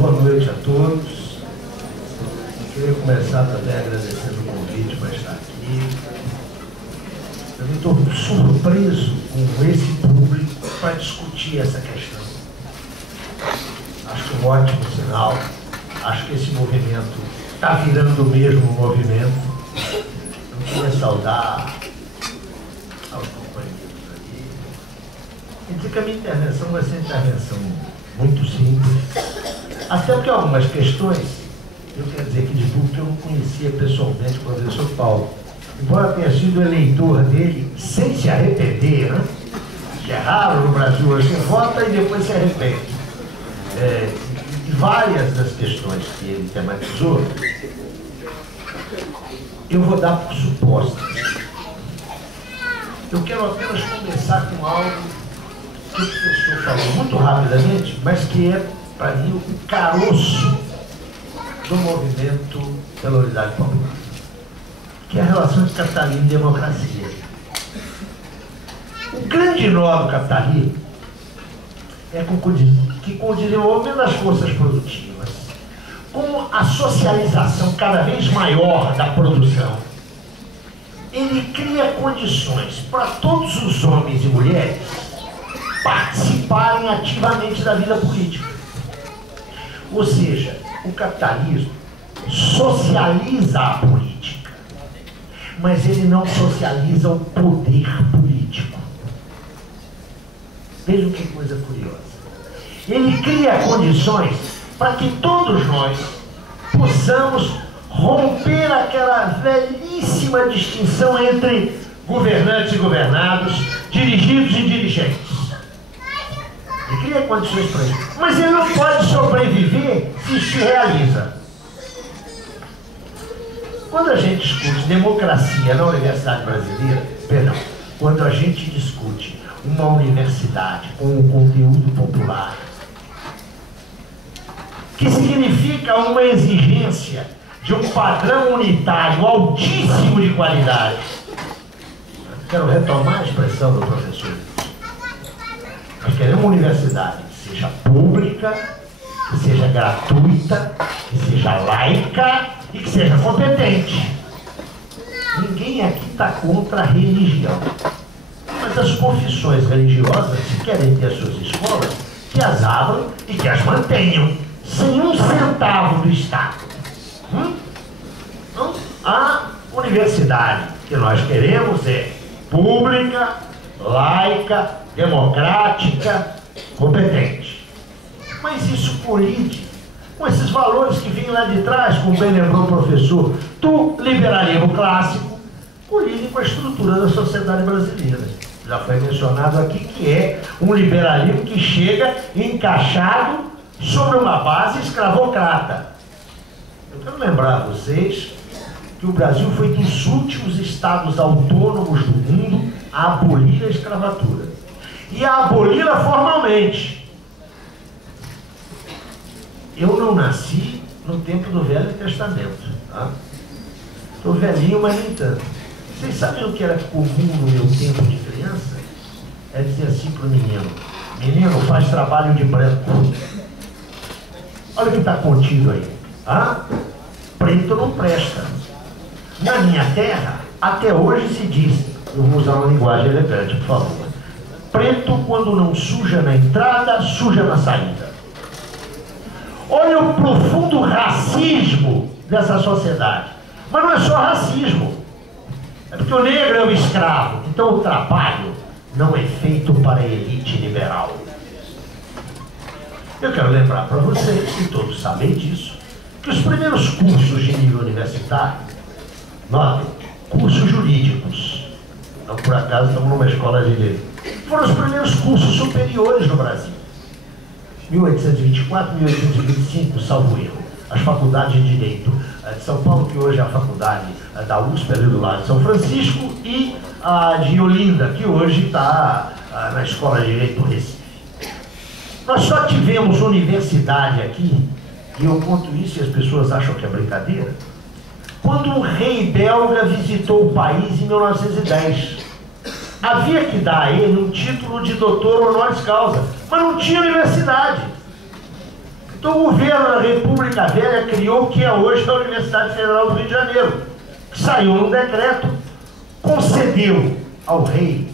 Boa noite a todos. Eu queria começar também agradecendo o convite para estar aqui. Eu estou surpreso com esse público para discutir essa questão. Acho um ótimo sinal. Acho que esse movimento está virando o mesmo movimento. Eu queria saudar aos companheiros aqui. E dizer que a minha intervenção vai ser uma intervenção muito simples. Até porque algumas questões, eu quero dizer que de público eu não conhecia pessoalmente o professor Paulo. Embora tenha sido eleitor dele sem se arrepender, né? Que é raro no Brasil hoje, você vota e depois se arrepende. Várias das questões que ele tematizou, eu vou dar por supostas. Eu quero apenas começar com algo que o professor falou muito rapidamente, mas que é, para mim, o caroço do movimento pela unidade popular, que é a relação de capitalismo e democracia. O grande nó do capitalismo é que com o desenvolvimento das forças produtivas, com a socialização cada vez maior da produção, ele cria condições para todos os homens e mulheres participarem ativamente da vida política. Ou seja, o capitalismo socializa a política, mas ele não socializa o poder político. Vejam que coisa curiosa. Ele cria condições para que todos nós possamos romper aquela velhíssima distinção entre governantes e governados, dirigidos e dirigentes. Ele cria condições para isso. Mas ele não pode sobreviver se se realiza. Quando a gente discute democracia na Universidade Brasileira, quando a gente discute uma universidade com um conteúdo popular, que significa uma exigência de um padrão unitário altíssimo de qualidade. Quero retomar a expressão do professor. Nós queremos uma universidade que seja pública, que seja gratuita, que seja laica e que seja competente. Ninguém aqui está contra a religião. Mas as confissões religiosas, se querem ter as suas escolas, que as abram e que as mantenham, sem um centavo do Estado. Então, a universidade que nós queremos é pública, laica, democrática, competente. Mas isso colide com esses valores que vêm lá de trás, como bem lembrou o professor, do liberalismo clássico, colide com a estrutura da sociedade brasileira. Já foi mencionado aqui que é um liberalismo que chega encaixado sobre uma base escravocrata. Eu quero lembrar a vocês que o Brasil foi dos últimos estados autônomos do mundo a abolir a escravatura. E a aboli-la formalmente. Eu não nasci no tempo do Velho Testamento. Tá? Estou velhinho, mas nem tanto. Vocês sabem o que era comum no meu tempo de criança? É dizer assim para o menino: menino, faz trabalho de branco. Olha o que está contido aí. Preto não presta. Na minha terra, até hoje se diz, eu vou usar uma linguagem elegante, por favor: preto, quando não suja na entrada, suja na saída. Olha o profundo racismo dessa sociedade. Mas não é só racismo. É porque o negro é o escravo. Então o trabalho não é feito para a elite liberal. Eu quero lembrar para vocês, e todos sabem disso, que os primeiros cursos de nível universitário, notem, cursos jurídicos, não por acaso estamos numa escola de direito, foram os primeiros cursos superiores no Brasil. 1824, 1825, salvo erro. As faculdades de Direito de São Paulo, que hoje é a faculdade da USP, ali do lado de São Francisco, e a de Olinda, que hoje está na Escola de Direito do Recife. Nós só tivemos universidade aqui, e eu conto isso e as pessoas acham que é brincadeira, quando um rei belga visitou o país em 1910. Havia que dar a ele um título de doutor honoris causa, mas não tinha universidade. Então o governo da República Velha criou o que é hoje a Universidade Federal do Rio de Janeiro, que saiu num decreto, concedeu ao rei,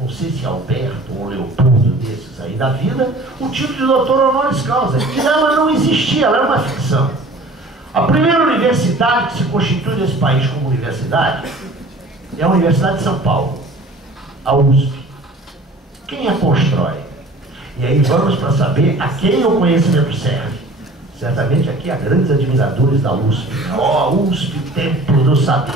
não sei se Alberto ou Leopoldo desses aí da vida, o título de doutor honoris causa, que ela não existia, ela era uma ficção. A primeira universidade que se constitui nesse país como universidade é a Universidade de São Paulo, a USP. Quem a constrói? E aí vamos para saber a quem o conhecimento serve. Certamente aqui há grandes admiradores da USP. Ó, USP, templo do saber.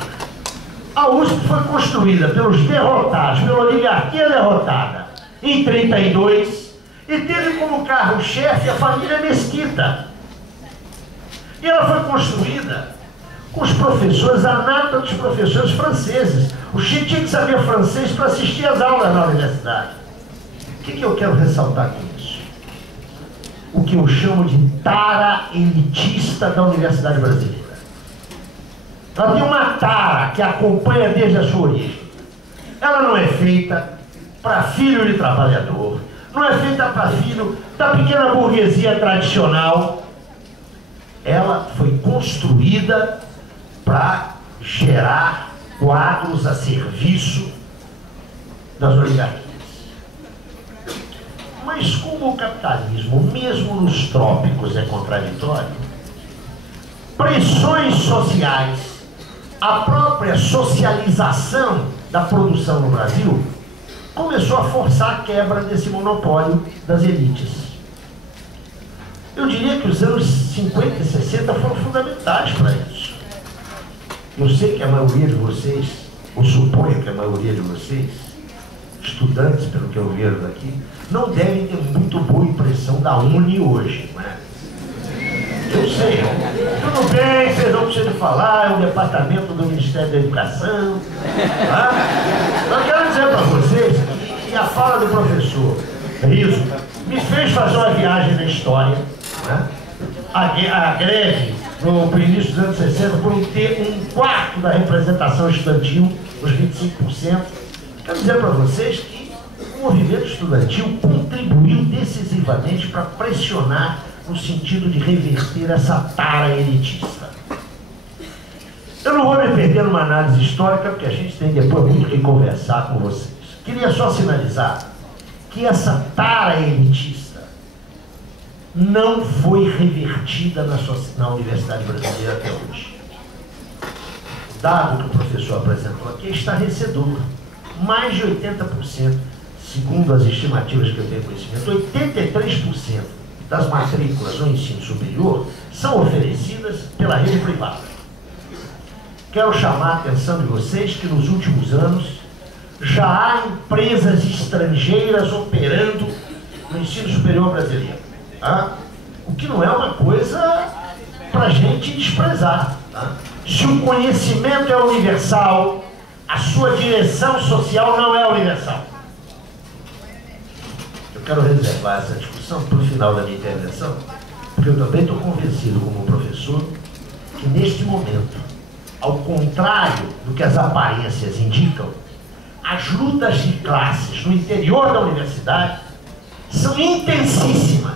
A USP foi construída pelos derrotados, pela oligarquia derrotada, em 1932, e teve como carro-chefe a família Mesquita. E ela foi construída com os professores, a nata dos professores franceses. O Chico tinha que saber francês para assistir às aulas na universidade. O que eu quero ressaltar com isso? O que eu chamo de tara elitista da Universidade Brasileira. Ela tem uma tara que acompanha desde a sua origem. Ela não é feita para filho de trabalhador, não é feita para filho da pequena burguesia tradicional. Ela foi construída para gerar quadros a serviço das oligarquias. Mas como o capitalismo, mesmo nos trópicos, é contraditório, pressões sociais, a própria socialização da produção no Brasil começou a forçar a quebra desse monopólio das elites. Eu diria que os anos 50 e 60 foram fundamentais para isso. Eu sei que a maioria de vocês, ou suponho que a maioria de vocês, estudantes, pelo que eu vejo daqui, não devem ter muito boa impressão da Uni hoje, não é? Eu sei, tudo bem, vocês não precisam falar, é o departamento do Ministério da Educação. Tá? Eu quero dizer para vocês que a fala do professor Riso me fez fazer uma viagem na história. Né? A greve no início dos anos 60 por ter um quarto da representação estudantil, os 25%. Quero dizer para vocês que o movimento estudantil contribuiu decisivamente para pressionar no sentido de reverter essa tara elitista. Eu não vou me perder numa análise histórica, porque a gente tem depois muito que conversar com vocês. Queria só sinalizar que essa tara elitista não foi revertida na Universidade Brasileira até hoje. O dado que o professor apresentou aqui é estarrecedor. Mais de 80%, segundo as estimativas que eu tenho conhecimento, 83% das matrículas no ensino superior são oferecidas pela rede privada. Quero chamar a atenção de vocês que nos últimos anos já há empresas estrangeiras operando no ensino superior brasileiro. Tá? O que não é uma coisa para a gente desprezar. Tá? Se o conhecimento é universal, a sua direção social não é universal. Eu quero reservar essa discussão para o final da minha intervenção, porque eu também estou convencido como professor que neste momento, ao contrário do que as aparências indicam, as lutas de classes no interior da universidade são intensíssimas.